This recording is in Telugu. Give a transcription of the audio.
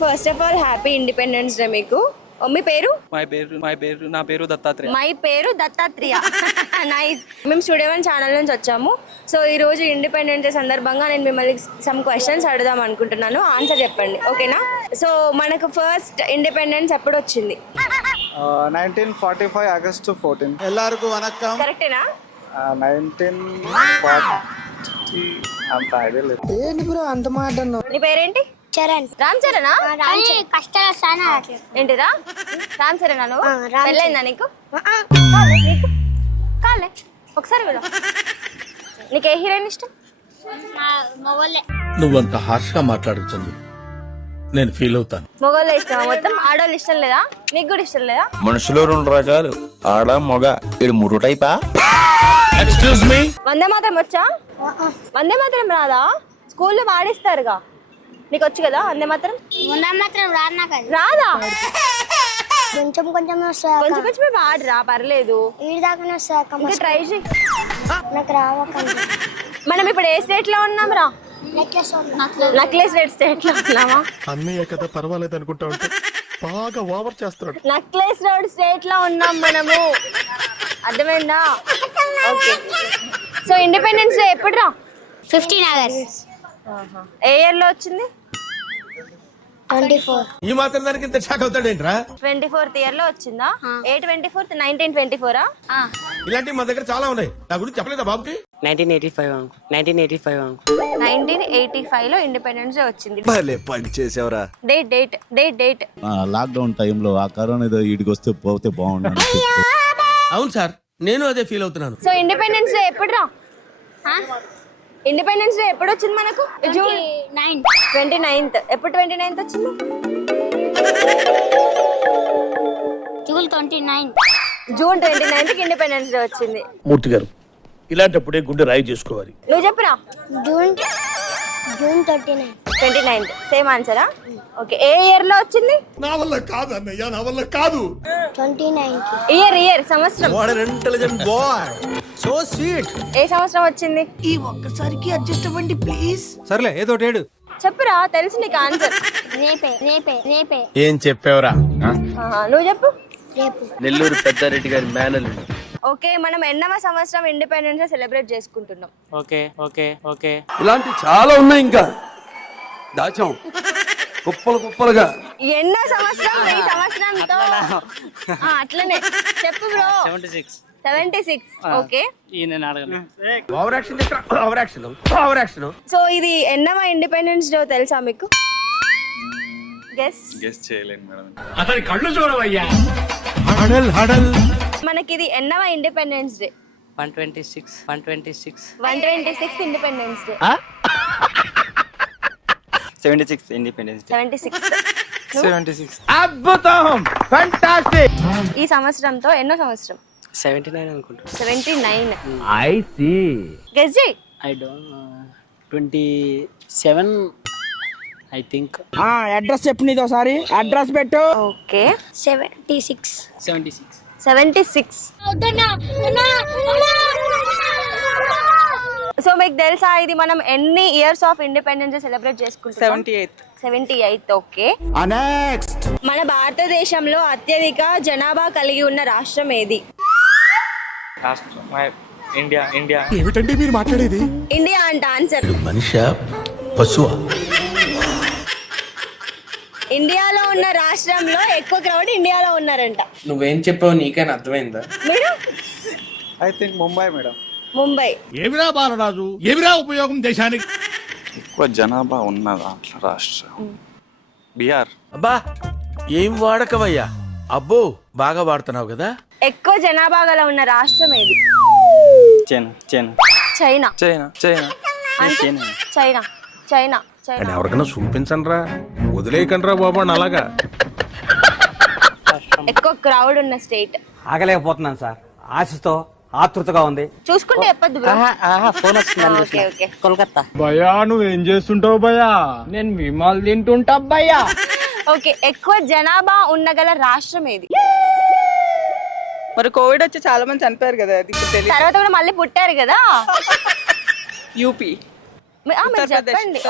First of all happy independence day మీకు. మీ పేరు? నా పేరు దత్తాత్రేయ. మై పేరు దత్తాత్రేయ. నైస్. మేము స్టూడియో వన్ ఛానల్ నుంచి వచ్చాము. సో ఈ రోజు ఇండిపెండెన్స్ డే సందర్భంగా నేను మిమ్మల్ని సమ్ క్వశ్చన్స్ అడుగుదాం అనుకుంటున్నాను, ఆన్సర్ చెప్పండి, ఓకేనా? సో మనకు ఫస్ట్ ఇండిపెండెన్స్ ఎప్పుడు వచ్చింది? 1945 ఆగస్టు 14. ఎల్లరికూ వనక్కం. కరెక్టేనా? 1940 అంత ఐడియా లేదు. ఏంటి బ్రో అంత మాట అన్నావు? నీ పేరేంటి? చరణ్. రామ్ చరణా? కష్టాలు వస్తాను. ఏంటిరా రామ్ చరణా? నువ్వు పెళ్ళైందా నీకు? కాలే ఒకసారి కూడా. నీకు ఏ హీరోయిన్ ఇష్టం? నువ్వంత హార్ష్గా మాట్లాడుతుంది నేను ఫీల్ అవుతాను. మొగోళ్ళు ఇష్టమా మొత్తం? ఆడవాళ్ళు ఇష్టం లేదా? నీకు కూడా ఇష్టం లేదా? మనుషులు 2 రకాలు, ఆడ మగ. ఇది 3 టైపా? ఎక్స్క్యూజ్ మీ, వందే మాత్రం వచ్చా? వందే మాత్రం రాదా? స్కూల్లో వాడిస్తారుగా, నీకు వచ్చు కదా వందే మాత్రం? మాత్రం రాదు నాకు. రాదా? కొంచెం కొంచెం కొంచెం కొంచెమే వాడరా, పర్లేదు. వీడి దాకానే వస్తాక ఇంకా ట్రై చేయి. నాకు రావకండి. మనం ఇప్పుడు ఏ స్టేట్ లో ఉన్నాం రా? నక్లెస్ రెడ్ స్టేట్ లో ఉన్నామా? అన్నయ్య కదా పర్వాలేదు అనుకుంటా ఉంటే బాగా ఓవర్ చేస్తున్నాడు. నక్లెస్ రోడ్ స్టేట్ లో ఉన్నాం మనము, అర్థమైందా? ఓకే. సో ఇండిపెండెన్స్ డే ఎప్పుడు రా? 15 ఆగస్ట్. ఏ ఇయర్ లో వచ్చింది? 24. ఈ మాత్రం దానికి ఇంత షాక్ అవుతాడేంట్రా? 24th ఇయర్ లో వచ్చిందా? ఏ 24th? 1924 ఇలాంటివి మా దగ్గర చాలా ఉన్నాయి, నా గురించి చెప్పలేదా బాబుకి? 1985 లో ఇండిపెండెన్స్ డే వచ్చింది. పని చేసావురా. డేట్ లాక్డౌన్ టైంలో ఆ కరోనా ఏదో ఈడికి వస్తే పోతే బాగుండు. అవును సార్, నేను అదే ఫీల్ అవుతున్నాను. సో ఇండిపెండెన్స్ డే ఎప్పుడు రా? ఇండిపెండెన్స్ డే ఎప్పుడు వచ్చింది మనకు? June 29th. ఎప్పుడు 29th వచ్చింది? జూన్ 29. జూన్ 29th కి ఇండిపెండెన్స్ డే వచ్చింది. మూర్తి గారు, ఇలాంటప్పుడే గుండె రాయి చేసుకోవాలి. నువ్వు చెప్పురా. జూన్ 39. 29th. సేమ్ ఆన్సరా? ఓకే. ఏ ఇయర్ లో వచ్చింది? నా వల్ల కాదు అన్నయ్య, నా వల్ల కాదు. 29. ఇయర్ సంవత్సరం. What an intelligent boy, so sweet. ఏ సంవత్సరం వచ్చింది? ఈ ఒక్కసారికి అడ్జస్ట్ అవ్వండి ప్లీజ్. సర్లే ఏదో ఏడు. చెప్పురా, తెలుసు నీకు ఆన్సర్. రేపే. ఏం చెప్పావురా? నువ్వు చెప్పు. రేపు. నెల్లూరు పెద్దారెడ్డి గారి మేనలు. ఓకే, మనం ఎన్నవ సంవత్సరం ఇండిపెండెన్స్ డే సెలబ్రేట్ చేసుకుంటున్నాం? ఓకే. ఇలాంటి చాలా ఉన్నాయి, ఇంకా దాచాం కుప్పలుగా. ఎన్నో సంవత్సరం ఈ సంవత్సరంతో? అట్లనే చెప్పు బ్రో. 76. ఓకే. సో ఇది ఎన్నవ ఇండిపెండెన్స్ డే తెలుసా మీకు? గెస్ చేయలేను మేడం. అతని కళ్ళు చూడవయ్యా. హడల్. మనకి ఇది ఎన్నవ Independence Day? 126 126th Independence Day. 76 Independence Day. 76. అద్భుతం, ఫెంటాస్టిక్. ఈ సంవత్సరంతో ఎన్నో సంవత్సరం? 79 అనుకుంటా. 79. I see. గెస్ చేయి. I don't 27 I think. Address చెప్పు, నీతో సారి అడ్రస్ పెట్టు. ఓకే. 76. 76. సో మీకు తెలుసా ఇది మనం ఎన్ని years of independence day celebrate చేసుకుంటున్నాం? 78. ఓకే. నెక్స్ట్. మన భారతదేశంలో అత్యధిక జనాభా కలిగి ఉన్న రాష్ట్రం ఏది? ఇండియా. ఏమిటండి మీరు మాట్లాడేది? ఇండియా అంట ఆన్సర్. మనిషా పశువా? ఇండియాలో ఉన్న రాష్ట్రంలో ఎక్కువ క్రౌడ్ ఇండియాలో ఉన్నారంట. నువ్వేం చెప్పావు నీకైనా అర్థమైందా? మీరు? I think Mumbai madam. Mumbai. ఏమిరా బాలరాజు, ఏమిరా ఉపయోగం దేశానికి? ఎక్కువ జనాభా ఉన్న దాంట్లో రాష్ట్రం బీహార్. అబ్బా ఏం వాడకవయ్యా, అబ్బో బాగా వాడుతున్నావు కదా. ఎక్కువ జనాభా గల ఉన్న రాష్ట్రం ఏది? చైనా. ఎవరికైనా చూపించండి రా, వదిలేయకండి రా బాబు అలాగా. ఎక్కువ క్రౌడ్ ఉన్న స్టేట్. ఆగలేకపోతున్నాను సార్, ఆశతో ఆతృతగా ఉంది. చూసుకుంటే చెప్పొద్దు బ్రో. ఫోన్ వస్తుంది. ఓకే. కోల్కతా. భయా నువ్వేం చేస్తుంటావు భయా? నేను విమాలు తింటుంటా భయ్యా. ఓకే, ఎక్కువ జనాభా ఉన్నగల రాష్ట్రం ఏది? మరి కోవిడ్ వచ్చి చాలా మంది చనిపోయారు కదా, అది తర్వాత కూడా మళ్ళీ పుట్టారు కదా. యూపీ. మీరు చెప్పండి.